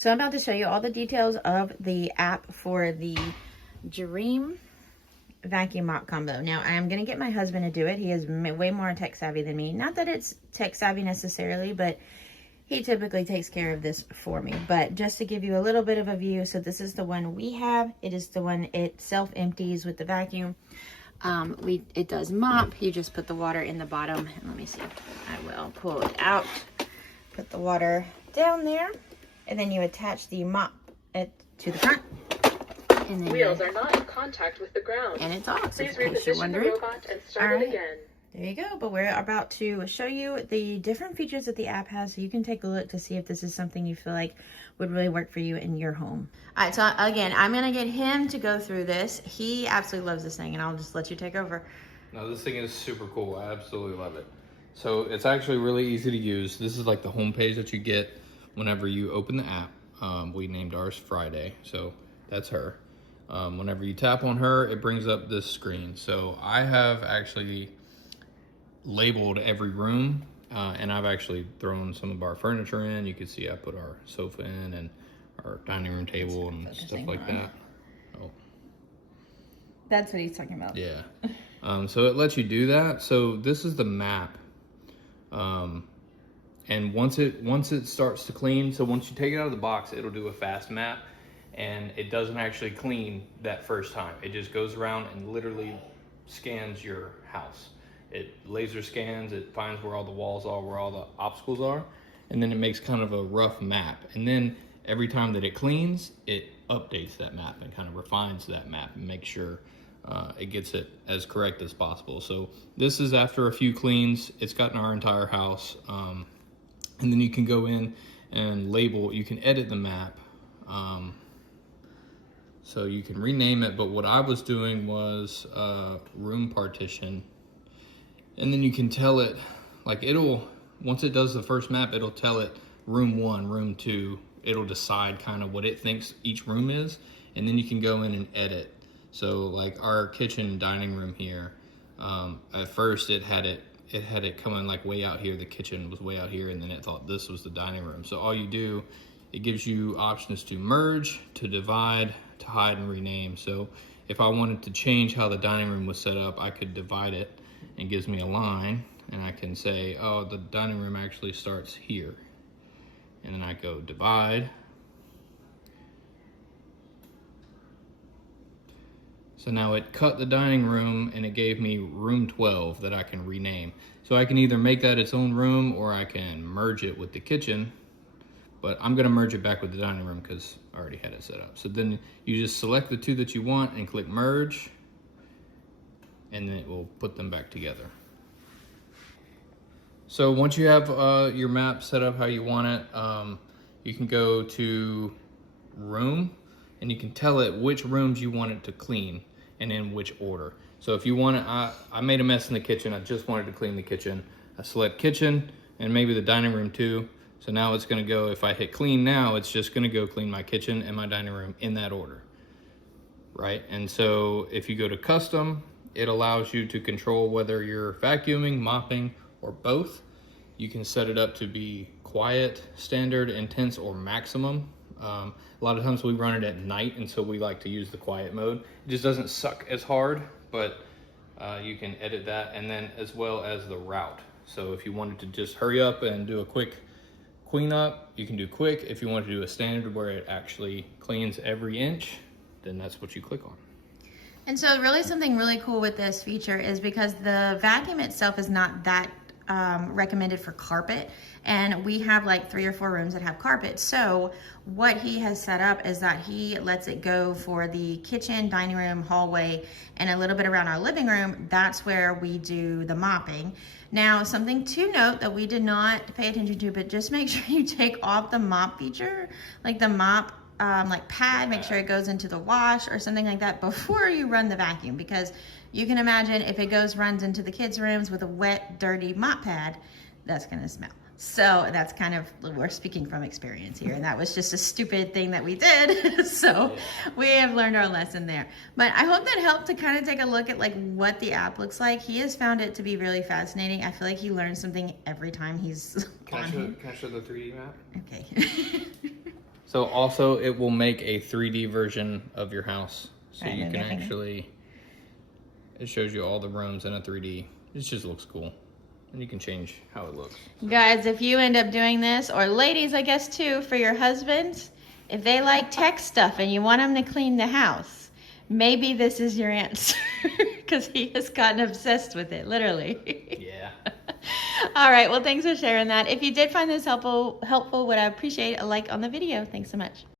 So I'm about to show you all the details of the app for the DREAME vacuum mop combo. Now I am going to get my husband to do it. He is way more tech savvy than me. Not that it's tech savvy necessarily, but he typically takes care of this for me. But just to give you a little bit of a view, so this is the one we have. It is the one, it self empties with the vacuum. It does mop. You just put the water in the bottom. And let me see. I will pull it out. Put the water down there, and then you attach the mop to the front. And then wheels are not in contact with the ground. And it's off. Please reposition the robot and start it again. There you go. But we're about to show you the different features that the app has, so you can take a look to see if this is something you feel like would really work for you in your home. All right, so again, I'm gonna get him to go through this. He absolutely loves this thing, and I'll just let you take over. No, this thing is super cool. I absolutely love it. So it's actually really easy to use. This is like the home page that you get whenever you open the app. We named ours Friday, so that's her. Whenever you tap on her, it brings up this screen. So I have actually labeled every room, and I've actually thrown some of our furniture in. You can see I put our sofa in and our dining room table and stuff like that. Oh, that's what he's talking about. yeah. So it lets you do that. So this is the map, and once it starts to clean, so once you take it out of the box, it'll do a fast map, and it doesn't actually clean that first time. It just goes around and literally scans your house. It laser scans, it finds where all the walls are, where all the obstacles are, and then it makes kind of a rough map. And then every time that it cleans, it updates that map and kind of refines that map and makes sure it gets it as correct as possible. So this is after a few cleans. It's gotten our entire house. And then you can go in and label, you can edit the map. So you can rename it, but what I was doing was room partition. And then you can tell it, like once it does the first map, it'll tell it room 1, room 2. It'll decide kind of what it thinks each room is. And then you can go in and edit. So like our kitchen and dining room here, at first it had it coming like way out here. The kitchen was way out here, and then it thought this was the dining room. So all you do, it gives you options to merge, to divide, to hide, and rename. So if I wanted to change how the dining room was set up, I could divide it, and gives me a line, and I can say, oh, the dining room actually starts here. And then I go divide. So now it cut the dining room and it gave me room 12 that I can rename. So I can either make that its own room or I can merge it with the kitchen, but I'm gonna merge it back with the dining room because I already had it set up. So then you just select the two that you want and click merge, and then it will put them back together. So once you have your map set up how you want it, you can go to room, and you can tell it which rooms you want it to clean and in which order. So if you want it, I made a mess in the kitchen. I just wanted to clean the kitchen. I select kitchen and maybe the dining room too. So now it's gonna go, if I hit clean now, it's just gonna go clean my kitchen and my dining room in that order, right? And so if you go to custom, it allows you to control whether you're vacuuming, mopping, or both. You can set it up to be quiet, standard, intense, or maximum. A lot of times we run it at night, and so we like to use the quiet mode. It just doesn't suck as hard, but you can edit that, and then as well as the route. So if you wanted to just hurry up and do a quick clean up, you can do quick. If you want to do a standard where it actually cleans every inch, then that's what you click on. And so really something really cool with this feature is because the vacuum itself is not that recommended for carpet, and we have like 3 or 4 rooms that have carpet. So what he has set up is that he lets it go for the kitchen, dining room, hallway, and a little bit around our living room. That's where we do the mopping. Now, something to note that we did not pay attention to, but just make sure you take off the mop feature, like the mop like pad, make sure it goes into the wash or something like that before you run the vacuum, because you can imagine if it runs into the kids' rooms with a wet, dirty mop pad, that's gonna smell. So that's kind of, we're speaking from experience here, and that was just a stupid thing that we did. So we have learned our lesson there. But I hope that helped to kind of take a look at like what the app looks like. He has found it to be really fascinating. I feel like he learns something every time he's on here. Can I show the 3D map? Okay. So also it will make a 3D version of your house. So All right, you move can your finger. actually, it shows you all the rooms in a 3D. It just looks cool. And you can change how it looks. Guys, if you end up doing this, or ladies, I guess too, for your husbands, if they like tech stuff and you want them to clean the house, maybe this is your answer, because he has gotten obsessed with it, literally. Yeah. All right, well, thanks for sharing that. If you did find this helpful, would I appreciate a like on the video. Thanks so much.